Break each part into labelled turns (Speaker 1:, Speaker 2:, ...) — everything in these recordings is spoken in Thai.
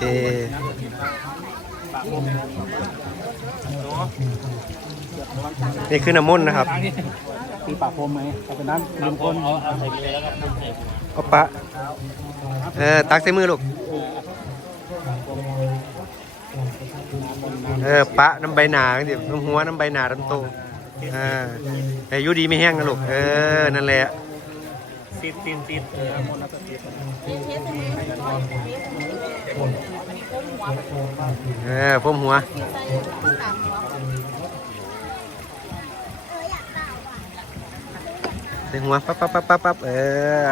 Speaker 1: เคนี่คือน้ำมนต์นะครับ
Speaker 2: ตีปากโฟมไหมเอาเป็นนั้นลุงพลเอาเอาใส่มือแล้วก็ทำใส่
Speaker 1: เอาปะเออตักใส่มือลูก เออปะน้ำใบหนาดิน้ำหัวน้ำใบหนาน้ำโตอ่าแต่อายุดีไม่แห้งนะลูก เออ นั่นแหละ
Speaker 2: ติดติดติดเออมนต์แล้วก็ติด
Speaker 1: เออพ่มหัวใส่หัวปั๊บปั๊บปั๊บปั๊บปั๊บเออ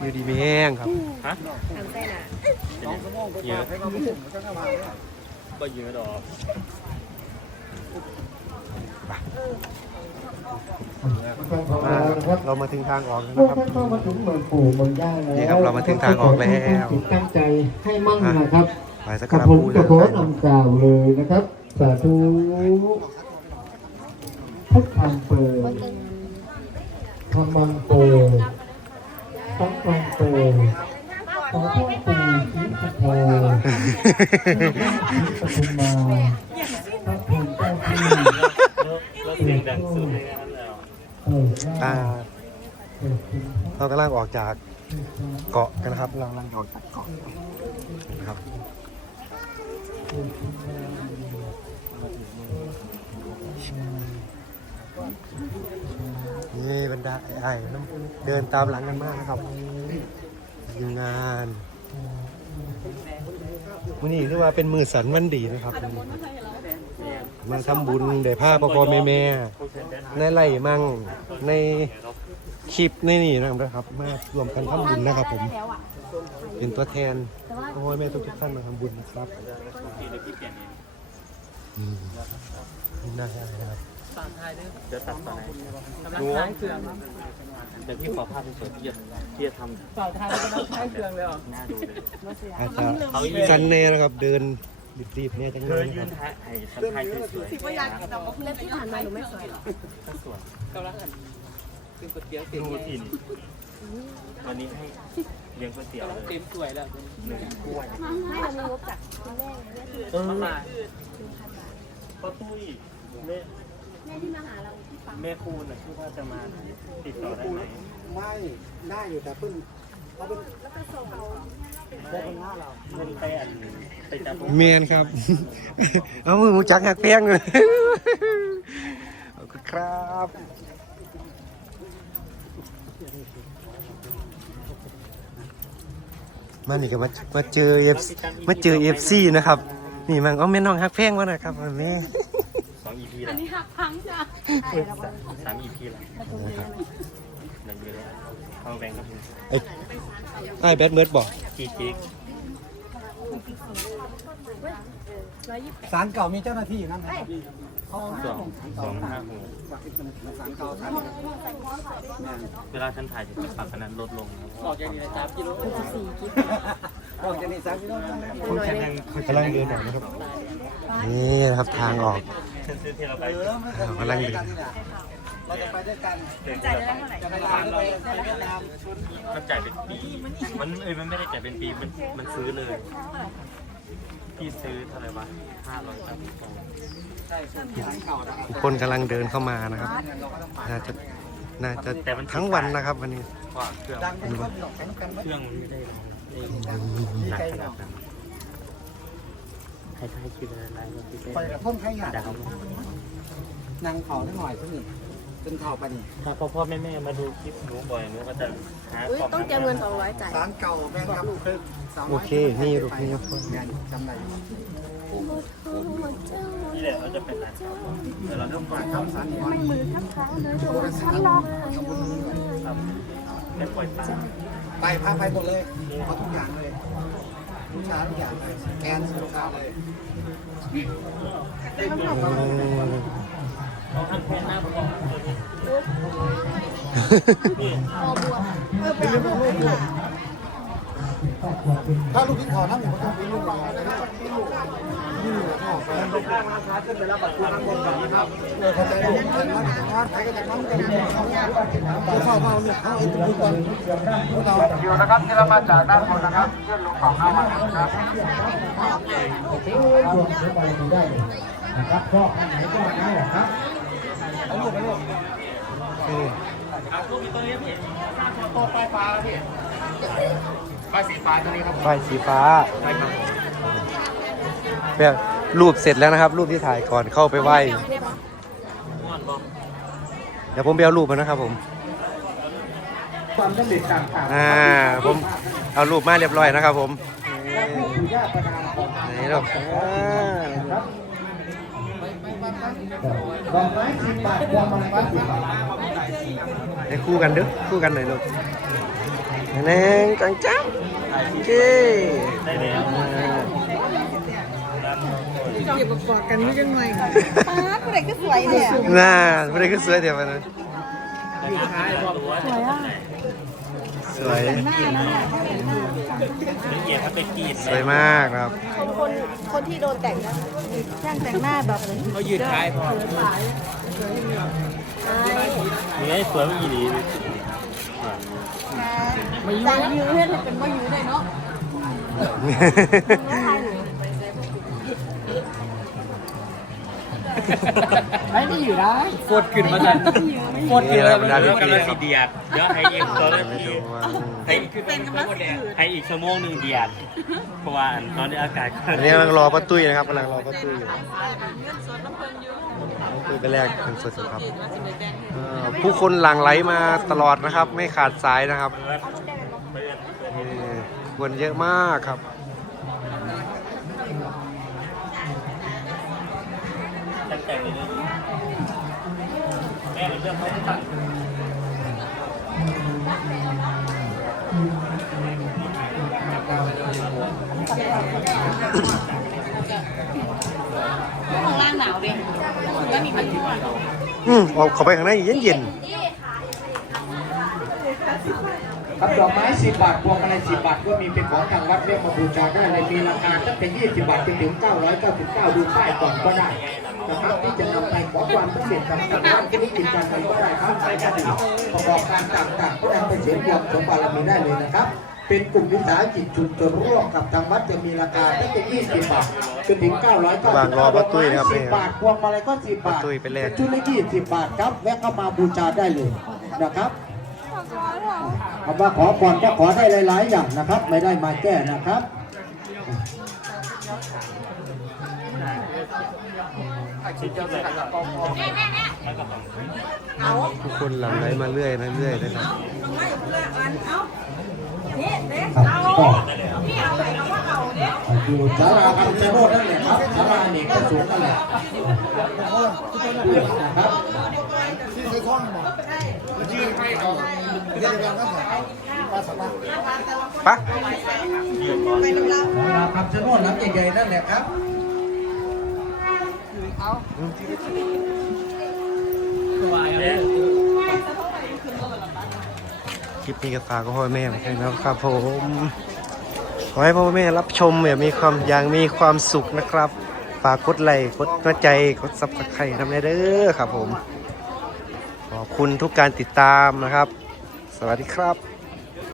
Speaker 1: อยู่ดีไม่แห้งครับ
Speaker 2: ฮะเยอะบ่เยอะดอก
Speaker 1: อ่า เรามาถึงทางออกแล้ว
Speaker 3: เมื่อ
Speaker 1: นะครับ
Speaker 3: ท่านเข้ามาถึงเมืองปู่เมืองย่าแล้ว
Speaker 1: นี่ครับเรามาถึงทางออกแล้ว
Speaker 3: จิตตั้งใจให้มั่งนะครับ
Speaker 1: ไปสัก
Speaker 3: กั
Speaker 1: กา
Speaker 3: บ
Speaker 1: ระ
Speaker 3: ผม
Speaker 1: ปู
Speaker 3: จะ
Speaker 1: นะ
Speaker 3: ขอนำกล่าวเลยนะครับ สาธุพุทธังเปิดธรรมังเปิดสังฆังเปิดขอพ่อปู่ศรีสุโธปฐุมมา
Speaker 2: ดังสุดเลยนั่นแล้ว
Speaker 3: เปิด
Speaker 1: อ่า
Speaker 3: เรา
Speaker 1: กำลังออกจากเกาะกันนะครับ เรากำลังออกจากเกาะนะครับนี่บรรดาไอ้น้ำเดินตามหลังกันมากนะครับทีมงานวันนี้คือว่าเป็นมือสันวันดีนะครับ มาทำบุญได้ผ้าพ่อพ่อแม่แม่ในไร่มั่งในคลิปในนี่นะครับ มารวมกันทำบุญนะครับ ผม เป็นตัวแทนพ่อพ่อแม่ทุกทุกๆท่านมาทำบุญนะครับอืมน่าได้นะครับ
Speaker 2: เดี๋ยวตัดต่อไหนกำลังท้ายเครื่องเดี๋ยวพี่ขอภาพสวยๆที่จะที่จะทำต่อท้ายกำลังท้ายเครื่องเลยเหรอน่าดูเลย
Speaker 1: อาจจะชันแน่นะครับเดิน รีบๆเนี่ยจัง
Speaker 2: เธ
Speaker 1: เล
Speaker 2: อย
Speaker 1: นะ
Speaker 2: ยื
Speaker 1: ครั
Speaker 2: น
Speaker 1: บ
Speaker 2: ท้ายไอ้ทำท้ายสวยๆ
Speaker 4: อยากแต่ว่าเล่นที่ผ่านมาหนูไม่สวยหรอก
Speaker 2: ก็สวย
Speaker 4: กำลังอ่านเป็นก๋วยเตี๋ยวเต็ม
Speaker 2: ดูถิ่นวันนี้ให้เลี้ยงก๋วยเตี๋ยวเลย
Speaker 4: เต็มสวยแล้ว
Speaker 2: หนึ่งถ้วย
Speaker 4: ไม่เรามีงบจากคุณแม่ไงเนี่ยคือ
Speaker 2: เออมาป้าตุ้ยแม่
Speaker 4: แม่ที่มาหาเราที่ปั๊ม
Speaker 2: แม่คูณน่ะชื่อว่าจะมาติดต่อได้ไหม
Speaker 3: ไม่ได้อยู่แต่เพิ่ง เขาเป็น
Speaker 4: แล้วก็ส่งเขา
Speaker 2: ได้เป็นห้าเราเงินไปอันไปจับ
Speaker 1: เมียนครับ เอามือหมูจักหักเพียงเลยขอบคุณครับมานี่ก็มามาเจอเอฟมาเจอเอฟซีนะครับ นี่มันเอาแม่น้องฮักแพงวะนะครับแม่
Speaker 2: สองอีพี
Speaker 4: อั
Speaker 2: ละ
Speaker 4: นนี้หักพังจ้ะ
Speaker 2: สามอีพีละหนึ่งเดือนแล้ว เอาแบงก์ก็มี
Speaker 1: ไอ้ไอ้แบดเมิร์ดบอก
Speaker 2: กีกิก
Speaker 4: ร้อยยี่สิบ
Speaker 3: สารเก่ามีเจ้าหน้าที่อยู่นั่นนะครับ
Speaker 2: สองสองห้าหก
Speaker 3: สารเก่าสาร
Speaker 2: เวลาฉันถ่ายจะปรับคะแนนลดลงออกจากนี้นะจ๊บกิโล
Speaker 4: สี่กิโล
Speaker 3: ออกจากนี่สามกิโลนั่นแหละ
Speaker 2: คุณแค่นั้น
Speaker 1: กำลังเดินออกนะครับนี่นะครับทางออก
Speaker 2: ฉันซื้อเทเราไป
Speaker 3: เออมันก็
Speaker 1: กำลังเดิน
Speaker 3: เราจะไปด้วยกัน
Speaker 4: จ่ายได้เท่าไหร่
Speaker 3: จะไปลาวไปเวียดนาม
Speaker 2: มันจ่ายเป็นปี มันเอ้ยมันไม่ได้จ่ายเป็นปี มันมันซื้อเลย พี่ซื้อเท่าไหร่วะห้าร้อยเก้าสิบสอง
Speaker 3: ใช่ส่วนสารเก่านะครับ
Speaker 1: ทุกคนกำลังเดินเข้ามานะครับ น่าจะน่าจะทั้งวันนะครับวันนี้
Speaker 2: ว่าเครื่อง
Speaker 3: ดังเป็นคนหลอกกันกัน
Speaker 2: เครื่องมันไม่ได้หนักขนาดนั้นใครๆคิดอะไรก็คิด
Speaker 3: ไป
Speaker 2: ได้
Speaker 3: กับพ่นไข่หยาด
Speaker 2: ดาว
Speaker 3: นางเผาได้หน่อยสักหนึ่ง เป็นเผาไปนี่
Speaker 2: ถ้าพ่อพ่อแม่แม่มาดูคลิปหนูบ่อยหนูก็จะหา
Speaker 4: อุ้ย
Speaker 2: ของ
Speaker 4: ต้องเตรียมเงินสองร้อยจ่าย
Speaker 3: สารเก่าแม่ครับคือสาม
Speaker 1: โอเค นี่ลูกนี่ครับ
Speaker 3: งานจำได้
Speaker 2: นี่แหละเราจะเป็นร้านเดี๋ยวเราต้องก่อน
Speaker 3: ทำสารนี้มัน
Speaker 4: มือทับเท้าเลยโดน
Speaker 3: ฉันรอ
Speaker 2: ทำไม่ปล่อยปลา
Speaker 3: ไปพาไปหมดเลยเอาทุกอย่างเลยทุกชาทุกอย่างเลยแกนสุกาเลย
Speaker 2: เขาทำแค่หน้าพอ
Speaker 4: คอบัวเออไปเองินค่
Speaker 5: ถ้าลูกที่ขอนั่งอยู่ก็ต้องมีลูกหลานนี่พ่อแฟนลูกหลานขึ้นไปรับบัตรคุณคนแบบนี้ครับเออเข้าใจลูกแต่งงานแต่งงาใครก็แต่งงานกันเขาเข้าเข้าเนี่ยเขาเอ็นดูกันพวกเรา
Speaker 6: อยู่นะครับที่เรามาจากด้านบนนะครับเพื่อนลงของห้าวันนะครับ
Speaker 5: โอเครวมเข้าไปได้เลยนะครับชอบอันไหนก็ได้ครับ
Speaker 1: นี่
Speaker 6: ไฟฟ้าพี่ไฟสีฟ้าตัวนี้ครับ
Speaker 1: ไฟสีฟ้าแบบรูปเสร็จแล้วนะครับ รูปที่ถ่ายก่อนเข้าไปไหว้เดี๋ยวผมไปเอารูปมานะครับผม
Speaker 5: ความสำเร็จต่างๆ
Speaker 1: อ่าผมเอารูปมาเรียบร้อยนะครับผม
Speaker 5: ปู่ย่าประดา ดอกไม้สิบบาทพวงมาลัยก็สิบบาท
Speaker 1: ให้คู่กันเด้อคู่กันหน่อยลูกแนงจังจังโอเค
Speaker 2: ได้แล้ว
Speaker 4: ป้าผู้ใดก็สวยเลยอะ
Speaker 1: น่าไม่ได้ก็สวยเดี๋ยวมันนะ
Speaker 4: สวยอะ
Speaker 1: สวย
Speaker 4: หน้านั่นแห ละถ้าเห็นหน้า
Speaker 2: ละเอียดถ้าไปกรีด
Speaker 1: สวยมากครับ
Speaker 4: คนคนคนที่โดนแต่งนะช่างแต่งหน้าแบบ
Speaker 2: เขายืดท้ายพอนี่ให้สวยไม่ยีดี
Speaker 4: แต่ยื้อให้เป็นว่ายื้อได้เนาะ
Speaker 2: ไม่ได้อยู่ได้โคตรขึ้นมาทันโคตรขึ้นแล้วกำลังสีเดียดเดี๋ยวให้อีกตัวนึง
Speaker 1: ไม่ดูว่า
Speaker 2: ให้ให้อีกชั่วโมงหนึ่งเดียดเพราะว่าตอนนี้อากาศ
Speaker 1: อันนี้กำลังรอป้าตุ้ยนะครับกำลังรอป้าตุ้ยอยู่ป้าตุ้ยไปแรกเป็นสดๆครับเอ่อผู้คนหลั่งไหลมาตลอดนะครับ ไม่ขาดสายนะครับนี่คนเยอะมากครับ
Speaker 2: แต่งเลยแม่เป็นเรื่องเขาตัด
Speaker 4: ข้างล่างหนาวดิแล้วมีมันที่ว่า
Speaker 1: อืมเอาเข้าไปข้างในเย็น
Speaker 5: ครับดอกไม้สิบบาทพวงมาลัยสิบบาทก็มีเป็นของทางวัดเรียกมาบูชาได้เลยมีราคาตั้งแต่ยี่สิบบาทจนถึงเก้าร้อยเก้าสิบเก้าดูป้ายก่อนก็ได้ นะครับที่จะนำไปขอความสำเร็จกับทางวัดที่นิกิจการไปก็ได้ครับไปกันดีประกอบการต่างๆก็นำไปเสริมดวงสมบารมีได้เลยนะครับ เป็นกลุ่มวิสาหกิจชุมชนร่วมกับทางวัดจะมีราคาตั้งแต่ยี่สิบบาทจนถึงเก้าร้อยเก้าสิบเก้าสิบบาทพวงมาลัยก็สิบบาท
Speaker 1: ตุ้ยไปแรก
Speaker 5: ชุดละยี่สิบบาทครับแวะเข้ามาบูชาได้เลยนะครับคำว่าขอพรก็ขอได้หลาย ๆ อย่างนะครับ ไม่ได้มาแก้นะครับ
Speaker 1: ทุกคนหลั่งไหลมาเรื่อยมาเรื่อยนะครับ
Speaker 5: ครับก็อยู่ศาลาคำชะโนดนั่นแหละครับศาลาเนกประสงค์นั่นแหละนะครับ
Speaker 6: ที่ใช้ข้องหมดยืนให้เอาเรียกกันครับภา
Speaker 1: ปะ
Speaker 5: ศาลาคำชะโนดหลังใหญ่ๆนั่นแหละครับ
Speaker 1: คลิปนี้ก็ฝากพ่อแม่เหมือนกันนะครับผมขอให้พ่อแม่รับชมแบบมีความอย่างมีความสุขนะครับ ฝากกดไลค์กดหัวใจกดซับสไครต์ทำได้เด้อครับผม ขอบคุณทุกการติดตามนะครับ สวัสดีครับ